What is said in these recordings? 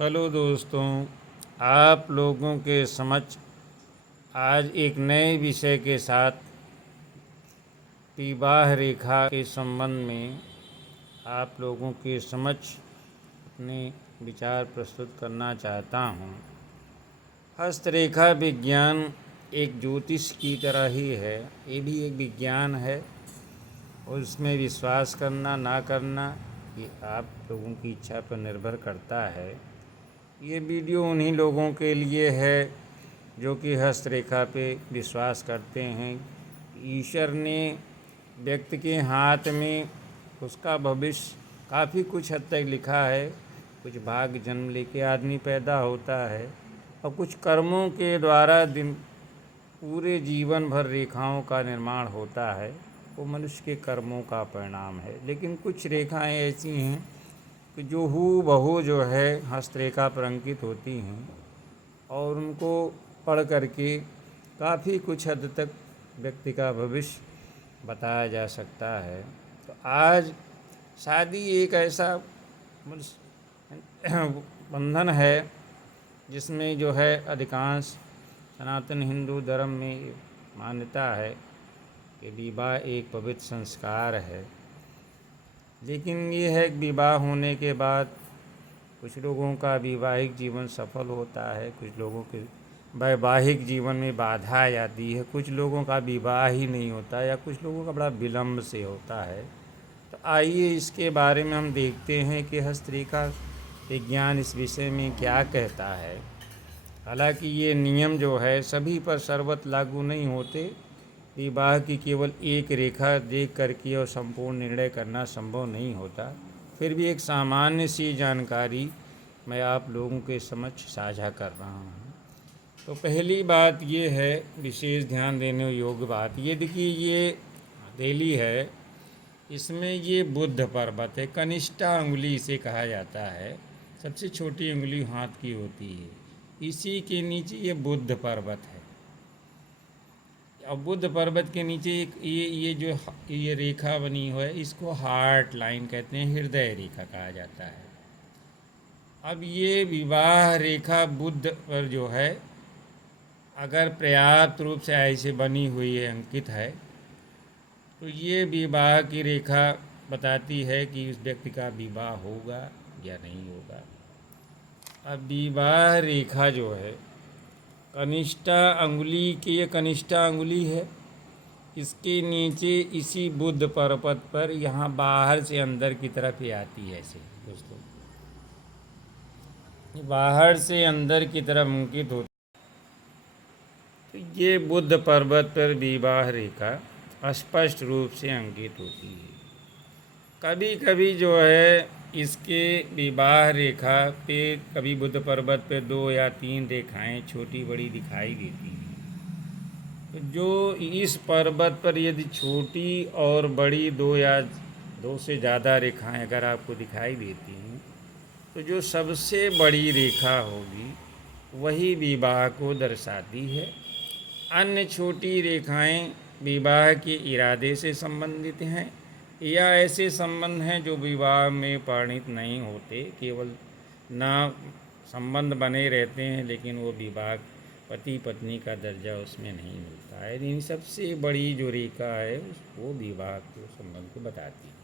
Hello दोस्तों, आप लोगों के समक्ष आज एक नए विषय के साथ विवाह रेखा के संबंध में आप लोगों के समक्ष अपने विचार प्रस्तुत करना चाहता हूँ। हस्तरेखा विज्ञान एक ज्योतिष की तरह ही है, ये भी एक विज्ञान है और उसमें विश्वास करना ना करना ये आप लोगों की इच्छा पर निर्भर करता है। ये वीडियो उन्हीं लोगों के लिए है जो कि हस्तरेखा पे विश्वास करते हैं। ईश्वर ने व्यक्ति के हाथ में उसका भविष्य काफ़ी कुछ हद तक लिखा है। कुछ भाग्य जन्म लेके आदमी पैदा होता है और कुछ कर्मों के द्वारा दिन पूरे जीवन भर रेखाओं का निर्माण होता है। वो मनुष्य के कर्मों का परिणाम है। लेकिन कुछ रेखाएं ऐसी हैं कि जो हूबहू जो है हस्तरेखा पर अंकित होती हैं और उनको पढ़ करके काफ़ी कुछ हद तक व्यक्ति का भविष्य बताया जा सकता है। तो आज शादी एक ऐसा बंधन है जिसमें जो है अधिकांश सनातन हिंदू धर्म में मान्यता है कि विवाह एक पवित्र संस्कार है। लेकिन ये है कि विवाह होने के बाद कुछ लोगों का वैवाहिक जीवन सफल होता है, कुछ लोगों के वैवाहिक जीवन में बाधा आ जाती है, कुछ लोगों का विवाह ही नहीं होता या कुछ लोगों का बड़ा विलम्ब से होता है। तो आइए इसके बारे में हम देखते हैं कि हस्तरेखा विज्ञान इस विषय में क्या कहता है। हालांकि ये नियम जो है सभी पर सर्वत्र लागू नहीं होते। विवाह की केवल एक रेखा देख करके और संपूर्ण निर्णय करना संभव नहीं होता। फिर भी एक सामान्य सी जानकारी मैं आप लोगों के समक्ष साझा कर रहा हूँ। तो पहली बात ये है, विशेष ध्यान देने योग्य बात ये देखिए, ये हथेली है, इसमें ये बुध पर्वत है। कनिष्ठा उंगली इसे कहा जाता है, सबसे छोटी उंगली हाथ की होती है। इसी के नीचे ये बुध पर्वत है। अब बुध पर्वत के नीचे एक ये जो ये रेखा बनी हुई है इसको हार्ट लाइन कहते हैं, हृदय रेखा कहा जाता है। अब ये विवाह रेखा बुध पर जो है अगर पर्याप्त रूप से ऐसे बनी हुई है, अंकित है, तो ये विवाह की रेखा बताती है कि उस व्यक्ति का विवाह होगा या नहीं होगा। अब विवाह रेखा जो है कनिष्ठा अंगुली की, ये कनिष्ठा अंगुली है, इसके नीचे इसी बुध पर्वत पर यहाँ बाहर से अंदर की तरफ ही आती है। ऐसे दोस्तों बाहर से अंदर की तरफ अंकित होती। तो ये बुध पर्वत पर विवाह रेखा स्पष्ट रूप से अंकित होती है। कभी कभी जो है इसके विवाह रेखा पे कभी बुध पर्वत पे 2 या 3 रेखाएं छोटी बड़ी दिखाई देती हैं। तो जो इस पर्वत पर यदि छोटी और बड़ी 2 या 2 से ज़्यादा रेखाएं अगर आपको दिखाई देती हैं, तो जो सबसे बड़ी रेखा होगी वही विवाह को दर्शाती है। अन्य छोटी रेखाएं विवाह के इरादे से संबंधित हैं या ऐसे संबंध हैं जो विवाह में परिणित नहीं होते, केवल ना संबंध बने रहते हैं लेकिन वो विवाह पति पत्नी का दर्जा उसमें नहीं मिलता है। इन सबसे बड़ी जो रेखा है वो विवाह के संबंध को बताती है।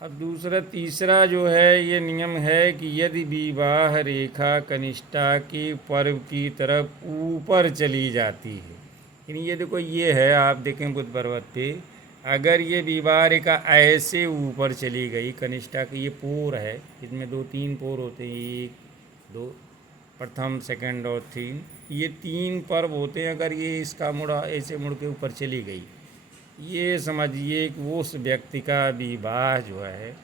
अब दूसरा तीसरा जो है ये नियम है कि यदि विवाह रेखा कनिष्ठा के पर्व की तरफ ऊपर चली जाती है, यानी ये देखो ये है, आप देखें बुध पर्वत पे अगर ये विवाह रेखा ऐसे ऊपर चली गई, कनिष्ठा की ये पोर है, इसमें 2-3 पोर होते हैं, 1-2 प्रथम सेकंड और 3, ये 3 पर्व होते हैं। अगर ये इसका मुड़ा ऐसे मुड़ के ऊपर चली गई, ये समझिए कि वो उस व्यक्ति का विवाह जो है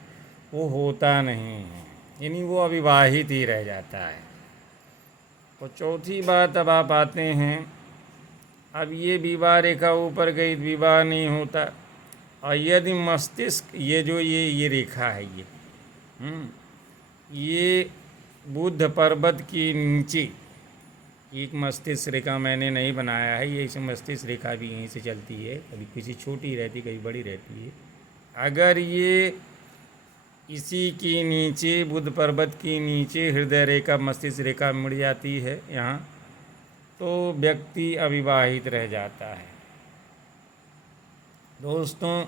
वो होता नहीं है, यानी वो अविवाहित ही रह जाता है। और चौथी बात अब आप आते हैं, अब ये विवाह रेखा ऊपर गई, विवाह नहीं होता। और यदि मस्तिष्क ये जो ये रेखा है ये बुध पर्वत के नीचे एक मस्तिष्क रेखा मैंने नहीं बनाया है, ये मस्तिष्क रेखा भी यहीं से चलती है, कभी किसी छोटी रहती कभी बड़ी रहती है। अगर ये इसी के नीचे, बुध पर्वत के नीचे हृदय रेखा मस्तिष्क रेखा मुड़ जाती है यहाँ, तो व्यक्ति अविवाहित रह जाता है। दोस्तों,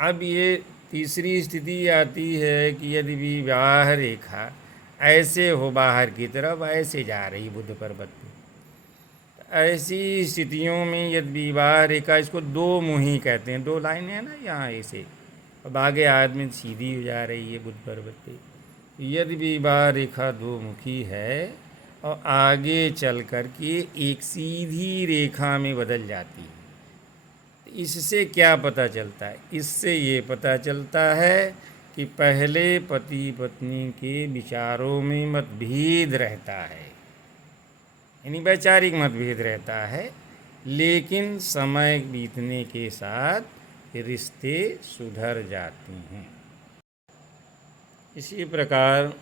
अब ये तीसरी स्थिति आती है कि यदि विवाह रेखा ऐसे हो बाहर की तरफ, ऐसे जा रही बुध पर्वत पे, ऐसी स्थितियों में यदि विवाह रेखा, इसको दो मुही कहते हैं, दो लाइनें हैं ना यहाँ ऐसे, अब आगे आदमी सीधी हो जा रही है बुध पर्वत पे। यदि विवाह रेखा दो मुखी है और आगे चल कर के एक सीधी रेखा में बदल जाती है, इससे क्या पता चलता है? इससे ये पता चलता है कि पहले पति पत्नी के विचारों में मतभेद रहता है, यानी वैचारिक मतभेद रहता है, लेकिन समय बीतने के साथ रिश्ते सुधर जाते हैं। इसी प्रकार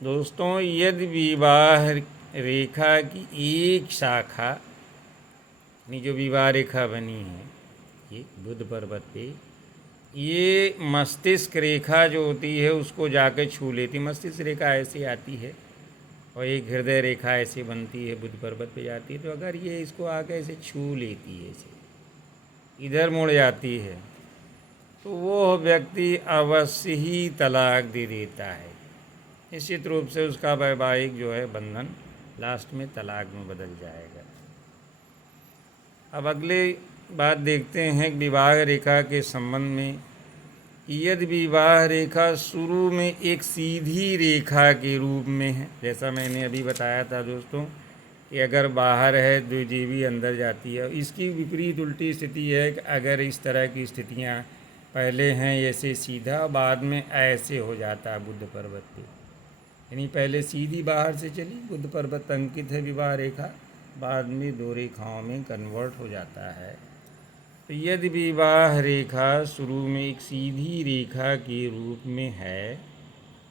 दोस्तों, यदि विवाह रेखा की एक शाखा, यानी जो विवाह रेखा बनी है ये बुध पर्वत पे, ये मस्तिष्क रेखा जो होती है उसको जाकर छू लेती, मस्तिष्क रेखा ऐसी आती है और एक हृदय रेखा ऐसे बनती है, बुध पर्वत पे जाती है, तो अगर ये इसको आके ऐसे छू लेती है, ऐसे इधर मुड़ जाती है, तो वो व्यक्ति अवश्य ही तलाक दे देता है। निश्चित रूप से उसका वैवाहिक जो है बंधन लास्ट में तलाक में बदल जाएगा। अब अगले बात देखते हैं विवाह रेखा के संबंध में। यदि विवाह रेखा शुरू में एक सीधी रेखा के रूप में है, जैसा मैंने अभी बताया था दोस्तों कि अगर बाहर है द्विजीवी अंदर जाती है, इसकी विपरीत उल्टी स्थिति है कि अगर इस तरह की स्थितियाँ पहले हैं ऐसे सीधा, बाद में ऐसे हो जाता है बुध पर्वत पे, यानी पहले सीधी बाहर से चली, बुध पर्वत अंकित है विवाह रेखा, बाद में दो रेखाओं में कन्वर्ट हो जाता है। तो यदि विवाह रेखा शुरू में एक सीधी रेखा के रूप में है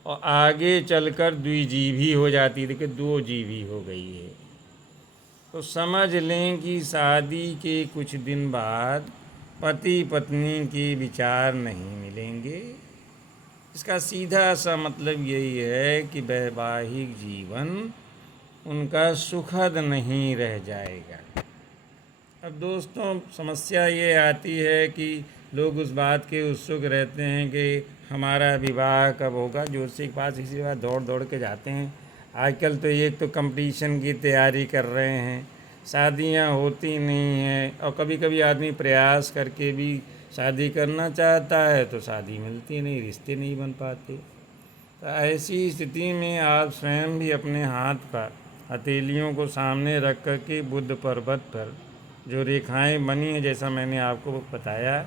और आगे चलकर द्विजीवी हो जाती है, देखिए दो जीवी हो गई है, तो समझ लें कि शादी के कुछ दिन बाद पति पत्नी के विचार नहीं मिलेंगे। इसका सीधा सा मतलब यही है कि वैवाहिक जीवन उनका सुखद नहीं रह जाएगा। अब दोस्तों, समस्या ये आती है कि लोग उस बात के उत्सुक रहते हैं कि हमारा विवाह कब होगा, ज्योतिषी के पास इसी बार दौड़ दौड़ के जाते हैं। आजकल तो एक तो कंपटीशन की तैयारी कर रहे हैं, शादियां होती नहीं हैं, और कभी कभी आदमी प्रयास करके भी शादी करना चाहता है तो शादी मिलती नहीं, रिश्ते नहीं बन पाते। तो ऐसी स्थिति में आप स्वयं भी अपने हाथ पर हथेलियों को सामने रख कर के बुध पर्वत पर जो रेखाएं बनी हैं, जैसा मैंने आपको बताया,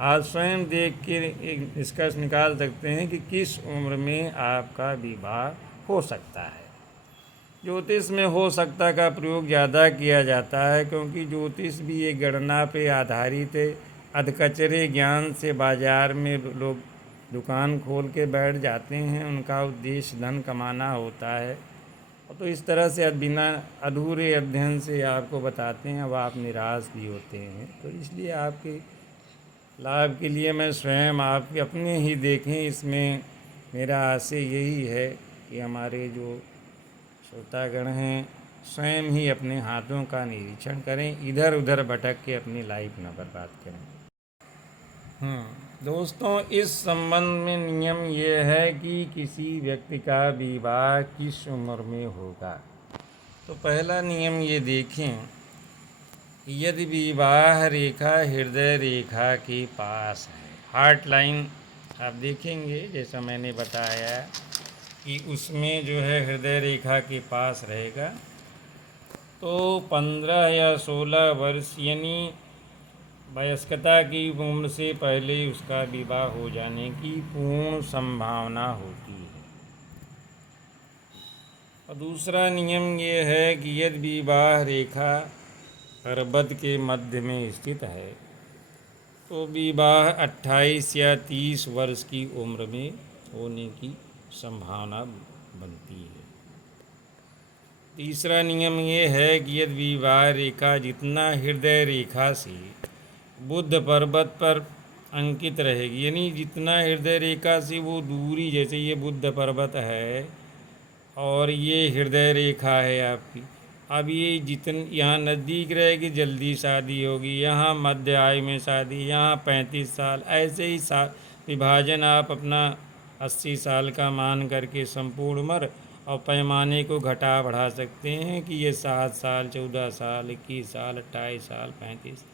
आप स्वयं देख के एक निष्कर्ष निकाल सकते हैं कि किस उम्र में आपका विवाह हो सकता है। ज्योतिष में हो सकता का प्रयोग ज़्यादा किया जाता है, क्योंकि ज्योतिष भी एक गणना पे आधारित है। अधकचरे ज्ञान से बाज़ार में लोग दुकान खोल के बैठ जाते हैं, उनका उद्देश्य धन कमाना होता है, तो इस तरह से बिना अधूरे अध्ययन से आपको बताते हैं, अब आप निराश भी होते हैं। तो इसलिए आपके लाभ के लिए मैं स्वयं आप अपने ही देखें, इसमें मेरा आशय यही है कि हमारे जो श्रोतागण हैं स्वयं ही अपने हाथों का निरीक्षण करें, इधर उधर भटक के अपनी लाइफ न बर्बाद करें। दोस्तों, इस संबंध में नियम ये है कि किसी व्यक्ति का विवाह किस उम्र में होगा। तो पहला नियम ये देखें, यदि विवाह रेखा हृदय रेखा के पास है, हार्ट लाइन आप देखेंगे जैसा मैंने बताया कि उसमें जो है हृदय रेखा के पास रहेगा, तो 15 या 16 वर्ष यानी वयस्कता की उम्र से पहले उसका विवाह हो जाने की पूर्ण संभावना होती है। और दूसरा नियम ये है कि यदि विवाह रेखा पर्वत के मध्य में स्थित है तो विवाह 28 या 30 वर्ष की उम्र में होने की संभावना बनती है। तीसरा नियम ये है कि यदि विवाह रेखा जितना हृदय रेखा से बुध पर्वत पर अंकित रहेगी, यानी जितना हृदय रेखा से वो दूरी, जैसे ये बुद्ध पर्वत है और ये हृदय रेखा है आपकी, अब ये जितन यहाँ नज़दीक रहेगी जल्दी शादी होगी, यहाँ मध्य आयु में शादी, यहाँ 35 साल, ऐसे ही विभाजन आप अपना 80 साल का मान करके संपूर्ण उम्र और पैमाने को घटा बढ़ा सकते हैं कि ये 7 साल, 14 साल, 21 साल, 28 साल, 35,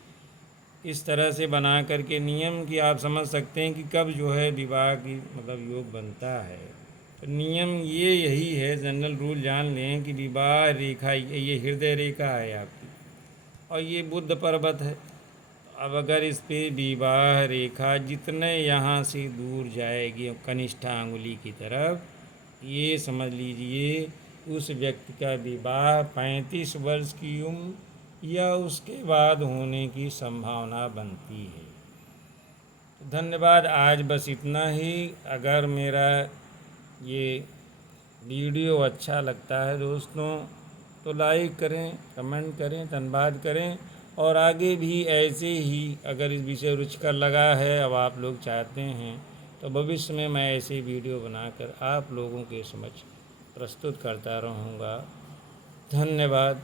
इस तरह से बना करके नियम कि आप समझ सकते हैं कि कब जो है विवाह की मतलब योग बनता है। तो नियम ये यही है, जनरल रूल जान लें कि विवाह रेखा ये हृदय रेखा है आपकी और ये बुद्ध पर्वत है। अब अगर इस पे विवाह रेखा जितने यहाँ से दूर जाएगी कनिष्ठा अंगुली की तरफ, ये समझ लीजिए उस व्यक्ति का विवाह 35 वर्ष की उम्र या उसके बाद होने की संभावना बनती है। तो धन्यवाद, आज बस इतना ही। अगर मेरा ये वीडियो अच्छा लगता है दोस्तों तो लाइक करें, कमेंट करें, धन्यवाद करें, और आगे भी ऐसे ही अगर इस विषय रुचिकर लगा है, अब आप लोग चाहते हैं तो भविष्य में मैं ऐसे वीडियो बनाकर आप लोगों के समक्ष प्रस्तुत करता रहूँगा। धन्यवाद।